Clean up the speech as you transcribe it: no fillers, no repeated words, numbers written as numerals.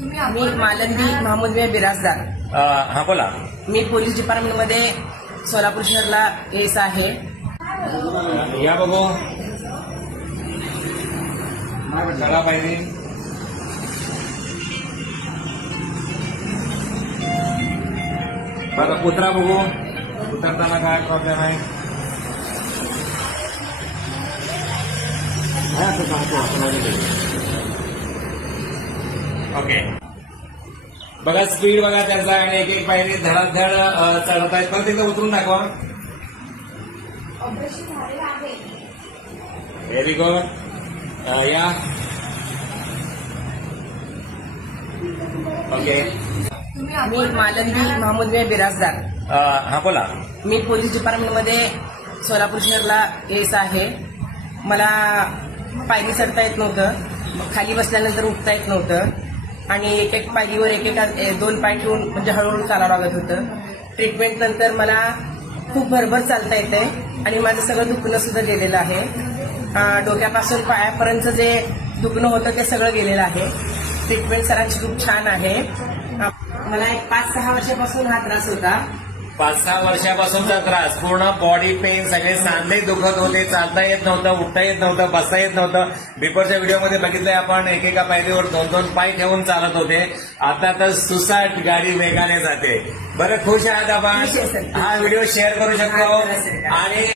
मी मालंदी महमूद बिराजदार. हा बोला. मी पोलीस डिपार्टमेंटमध्ये सोलापूर शहरला एस आहे. या बघू चला पाहिजे. बरं कुत्रा बघू. उतरताना काय प्रॉब्लेम आहे. ओके बघा स्पीड बघा त्याचा आणि एक एक पायरी धडाधड चढत आहेत. पण तिथं उतरून दाखवा. Very good. या ओके. मी मालंदी महमूद बिराजदार. हा बोला. मी पोलीस डिपार्टमेंटमध्ये सोलापूर शहरला एस आहे. मला पायरी चढता येत नव्हतं. खाली बसल्यानंतर उठता येत नव्हतं आणि एक एक पायरीवर दोन पाय ठेवून म्हणजे हळूहळू चालावं लागत होतं. ट्रीटमेंट नंतर मला खूप भरभर चालता येते आणि माझं सगळं दुखणं सुद्धा गेलेलं आहे. डोक्यापासून पायापर्यंत जे दुखणं होतं ते सगळं गेलेलं आहे. ट्रीटमेंट सरांची खूप छान आहे. मला एक 5-6 वर्षापासून हा त्रास होता. 5-6 वर्षापासूनचा त्रास. पूर्ण बॉडी पेन, सगळे सांधे दुखत होते. चालता येत नव्हतं, उठता येत नव्हतं, बसता येत नव्हतं. बिफोरच्या व्हिडिओमध्ये बघितलंय आपण एकेका पायरीवर 2-2 पाय ठेवून चालत होते. आता तर सुसाट गाडी वेगाने जाते. बरं खुश आहात आपण. हा व्हिडिओ शेअर करू शकतो आणि